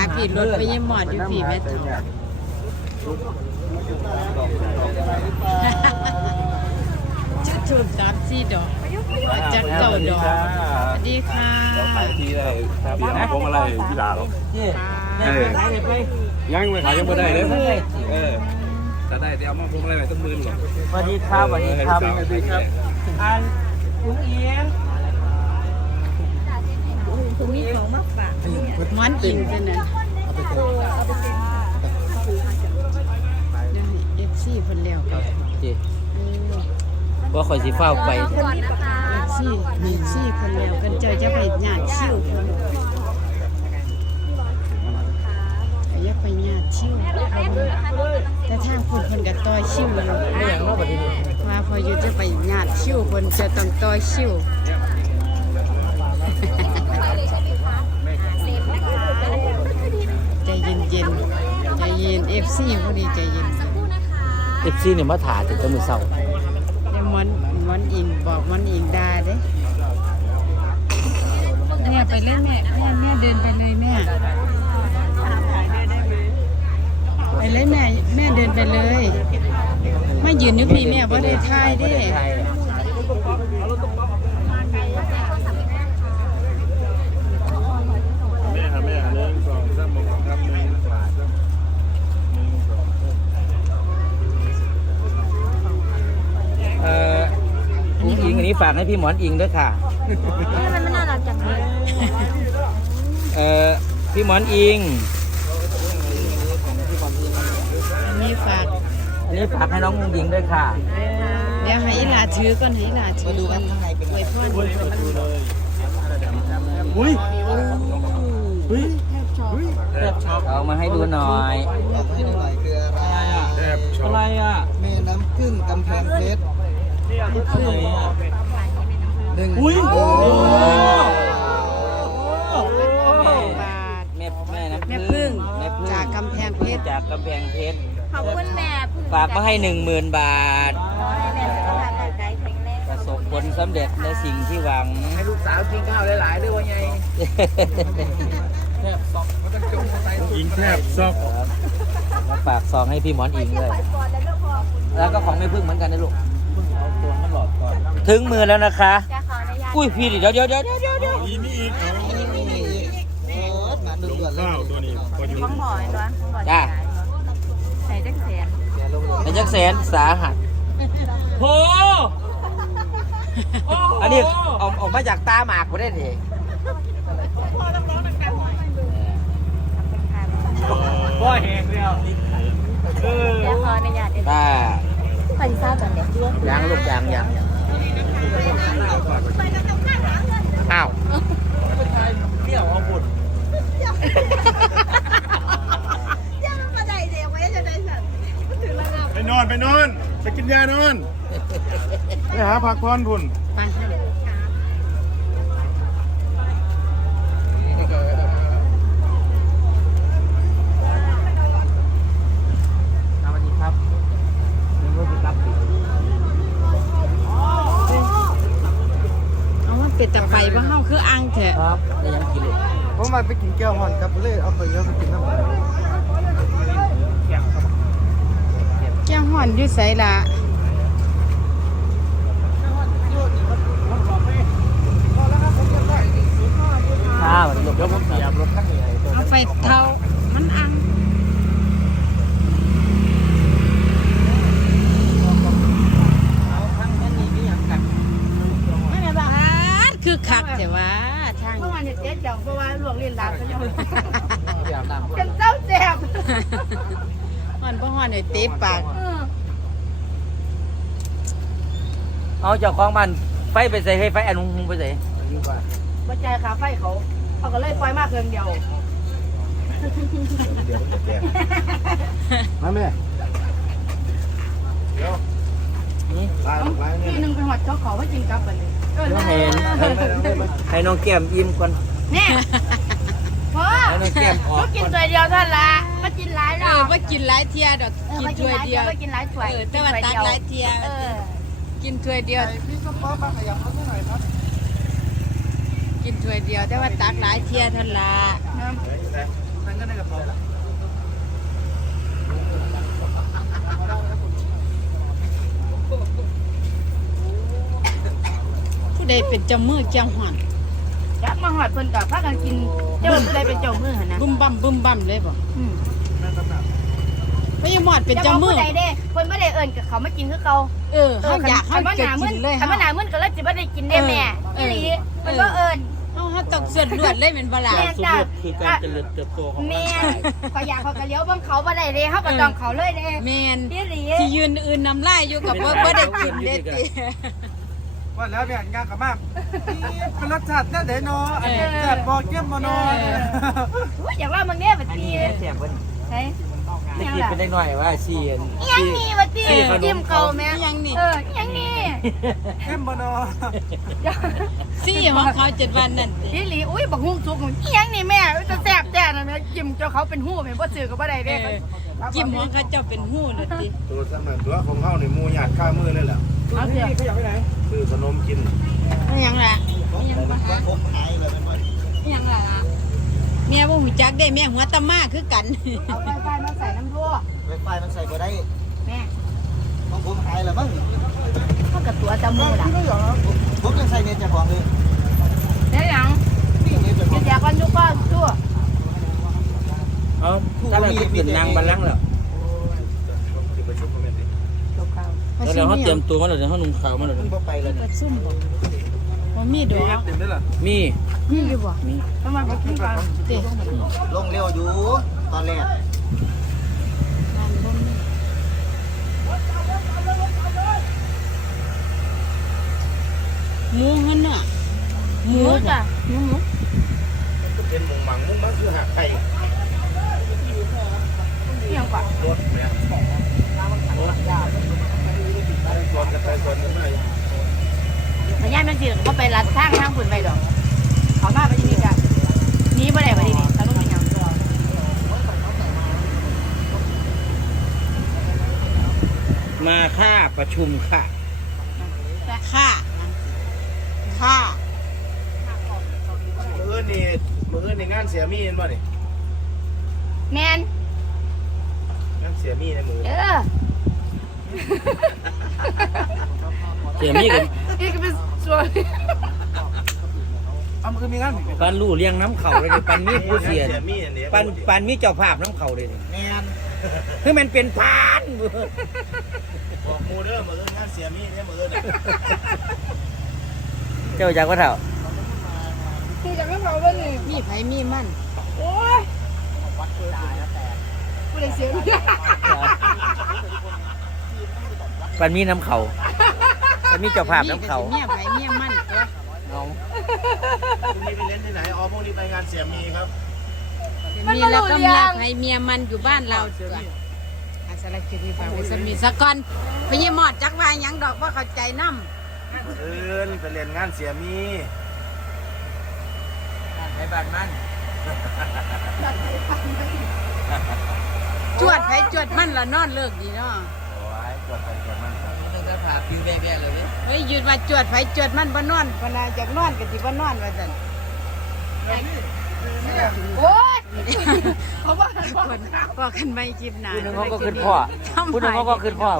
บ่วยทำหาพี่รถไปยังหมอดอยู่พี่แม่เฒ่าจุดทูบสามสี่ดอกจักเก้าดอกสวัสดีค่ะขายทีได้ถ้าพี่นะผมอะไรพี่ดาหรอกนี่เออยังไม่ขายยังไม่ได้เลยเออถ้าได้เดี๋ยวเอามาผมอะไรไปสักหมื่นหรอกสวัสดีครับสวัสดีครับสวัสดีครับอันอุ้งเอียง หมอนอิงเป็นน่ะเอฟซีเพิ่นแล้วก็จีเออ ว่าข่อยสิเฝ้าไปเอฟซีเอฟซีเพิ่นแล้วกันเจ้าจะไปญาติชิวเพิ่นอย่าไปญาติชิวแต่ทางเพิ่นเพิ่นก็ต่อยชิวอยู่เรื่องว่าบัดนี้ว่าพออยู่จะไปญาติชิวเพิ่นจะต้องต่อยชิว ใจเย็นเย็นๆใจเย็นเอ ฟซีพอดีใจเย็นเอฟซีเนี่ยมาถ่าถึงจะมือเศร้าเดี๋ยวมันมันอิงบอกมันอิงดาเด้แม่ไปเล่นแม่แม่แม่เดินไปเลยแม่ไปเลยแม่แม่เดินไปเลย ไม่ยืนนึกพี่แม่ว่าได้ทายเด้ แม่ครับแม่หนึ่งสองสามบอกครับหนึ่งสองสามหนึ่งสอง เอ่ออุ้งอิงอันนี้ ฝากให้พี่หมอนอิงด้วยค่ะมันไม่น่ารักจังเลยเอ่อพี่หมอนอิง อันนี้ฝาก อันนี้ฝากให้น้องอุ้งอิงด้วยค่ะ เดี๋ยวให้อีหลาถือก่อนให้อีหลาถือกันไว้พ่ออุ้ยเอามาให้ดูหน่อยให้ดูหน่อยคืออะไรแทบช็ออะไรกอะแม่น้ำพึ่งกำแพงเพชร อะไรอะห นึ่งอุ้ยโอ้โอ้บาทแม่แม่น้ำแม่พึ่งแม่พึ่งจากกำแพงเพชรจากกำแพงเพชรขอบคุณแม่พึ่งฝากมาให้หนึ่งหมื่นบาทขอให้แม่สุขภาพร่างกายแข็งแรงประสบผลสำเร็จในสิ่งที่หวัง ให้ลูกสาวกินข้าวหลายๆด้วยว่าไงยิงแทบซอกมาฝากซองให้พี่หมอนอิงเลยก่อนแล้วก็พอแล้วก็ของแม่พึ่งเหมือนกันนะลูกถึงมือแล้วนะคะจะข ออนุญาตอุ้ยพี่เดี๋ยวเดี๋ยวเดี๋ยวเดี๋ยวเดี๋ยวเดี๋ยวอีนี่อีกเอาโอ้มาด่วนๆเลยข้าวตัวนี้พออยู่ของหมอไอ้ร้อนของหมอจ้าใส่จักแสนเป็นจักแสนสาหัสโหอันนี้ออกออกมาจากตาหมากกูได้ดิพ่อแหงแล้วเออจะขออนุญาตเอ็นตาขอทราบก่อนเด็กด้วยยางลูกยางยางอ้าวไปนอนไปนอน ไปกินยานอน ไปหาผักพรพุ่นไปค่ะ สวัสดีครับนึกว่าพี่รับผิด เอามันเป็ดตะไคร้บ่เฮาคืออังแท้ครับได้ยังกินลูกผมมาไปกินแก้วหอนครับเลยเอาไปเยอะไปกินน้ำมันแก้วห่อนอยู่ไสล่ะข้าวลูกเดี๋ยวผมเหยียบรถข้างใหญ่ตัวเอาไปเท่ามันอังไม่ได้บ้า คือคักแต่ว่าทางเมื่อวานเนี่ยเจ๊จ่องเพราะว่าหลวงเรียนรับเขาจะเหยียบน้ำเป็นเจ้าแสบห่อนบ่ห่อนไอ้เตะปากเอาเจ้าของบ้านไฟไปใส่ให้ไฟอันหุงไปใส่ปัจจัยขาไฟเขาเขาก็เลยปล่อยมากเกินเดียวมาแม่ นี่ ลายลายเนี่ย ปี หนึ่งไปหอดเขาขอว่าจริงกับแบบนี้เออเห็นให้น้องแก้มอิ่มก่อนเนี่ยพ่อให้นะแก้มออลูกกกินถ้วยเดียวเท่านั้นละมากินหลายหรเอออกว่ากินหลายเทียดอกกินถ้วยเดียวมากินหลายถ้วยเออแต่ว่าตักหลายเทียเออกินถ้วยเดียว พี่ก็ป๊อปมาขยับเขาสักหน่อยครับกินถ้วยเดียวแต่ว่าตักหลายเทียเท่านั้นละนั่นก็ในกระเป๋า ผู้ใดเป็นเจ้ามือเจ้าหอนยักมาหอดเพิ่นกับพากันกินเจ้าผู้ใดเป็นเจ้ามือหั่นนะบึ้มบั่มบึ้มบั่มเลยบ่อืมไม่ยอมหอดเป็นเจ้ามือผู้ใดเด้เพิ่นบ่ได้เอิ้นกับเขามากินคือเขาเออเขาอยากเขาคันจะหนามึกินนเลยคันเฮาว่าหนามึนก็เลยสิบ่ได้กินได้แม่เออีอหลีเออมันบ่เอิ้นเฮาเฮาต้องส่วนลวดเลยเป็นบ่ล่ะแม่สุดจ้ะยอดคือการเจริญเติบโตของแม่ร่างกายก็อยากเขาก็เลี้ยวเบิ่งเขาบ่ได้เด้เฮาก็ต้องเขาเลยเด้แม่นอีหลีที่ยืนอื่นน้ำลายอยู่กับบ่บ่ได้กินเด็ดติ ว่าแล้วเนี่ยงานกับมากเป็นรสชาติแน่เดนออันนี้แซ่บบอกเยี่ยมมานออุ๊ยอยากว่ามึงเนี่ยบัดอันนี้นี้แซ่บเพิ่นเฮ้ยตะกี้เป็นได้หน่อยว่าซีนอีหยังนี่บัดนี้ซีขนจิ้มมเขาเขาแม่อีหยังนี่เอออีหยังนี่เยี่ยมมานอซี่ของเขาเจ็ดวันนั่นติอีหลีอุ้ยบักฮุ้งสุกอีหยังนี่แม่จะแซ่บแจ้นะแม่จิ้มเจ้าเขาเป็นหู้แม่บ่ซื้อก็บ่ได้เอเด้อจิ้มของเขาเจ้าเป็นหู้นั่นติตัวสมัยตัวของเขาในมูหยาดข้ามือนั่นแหละเอาเถอะคือ ขนมกินอีหยังล่ะผมหายเลยเป็นวันอีหยังล่ะแม่บ่ฮู้จักได้แม่หัวตะมาคือกัน เอาไฟไฟมาใส่น้ำรั่วไฟไฟมันใส่บ่ได้ แม่ของผมหายแล้วมั้งเท่ากับตัวจมูกล่ะผมยังใส่เน็ตจะของเลยแล้วหยังนี่เน็ตจะขจะองแจกกันยุกก็ชั่วเอาถ้าเราขึ้นนางบัลลังก์แล้ว ที่ประชุมคอมเมนต์ แล้วเดี๋ยวเขาเตรียมตัวมาแล้วเดี๋ยวเขานุ่งขาวมาแล้วมันบ่ไปเลยเปิดซุ่มบ่บ่มีดอกเต็มได้หรอมีมีอยู่บ่ทำไมบ่กินกันติลงเร็วอยู่ตอนแรกร้านบ่มีหมูหั่นน่ะหหมูมูบ่จ้ะหมูหมูเป็นมุงมังมุงมันคือหักไข่เพียงกว่าร ถแม่รถ กันไปคนกันไปมันย่านมันสิเขาไปรัดทางทางฝุ่นไปดอกเขามาไปที่นี่จ้ะหนี้บ่ได้บ่ดีนี่ถ้าลูกเป็นหยังมาค่าประชุมค่ะ ค่าค่ามือนี่มือนี่งานเสียมีเห็นป่ะนี่แมนงานเสียมีในมือเออ เสียมีกันนี่ก็เป็นส่วนเอามันคือมีงานปันลู่เลี้ยงน้ำเขาเลยนี่ปันมีผู้เสียเสียมีอันนี้ปันปันมีเจ้าภาพน้ำเขาเลยนี่แมนคือมันเป็นพานบอกมูเด้อมืองานเสียมีเนี่ยมือน่ะเจ้าจากว่าเถ่าคือจะไม่เผาเลยนี่มีไผมีมันโอ้ยกูเลยเสียง ปันมีน้ำเขาปันมีเจ้าภาพน้ำเขาเมียไผเมียมันตัวเอาพรุ่งนี้ไปเล่นที่ไหนอ๋อพรุ่งนี้ไปงานเสียมีครับ มีแล้วก็เมียไผเมียมันอยู่บ้านเราตัวอาสารคิดมีฝากไว้สมีสักก่อนไปยี่หมอดจักว่าหยังดอกว่าเข้าใจนำเอินไปเล่นงานเสียมีไปบ้านมันจวดไผจวดมันละนอนเลิกดีเนาะ โอ้ยกดไปกดมันครับต้องจะผ่าปิวแบ่ๆเลยเฮ้ยยืนว่าจวดไผจวดมันบ่นอนพนาจากนอนก็สิบ่นอนว่าซั่นโอ้ยเขาว่าทุกคนพอกันไม่คลิปหน้าผู้หนึงเขาก็ขึ้นพ่อผู้หนึงเขาก็ขึ้นพ่อ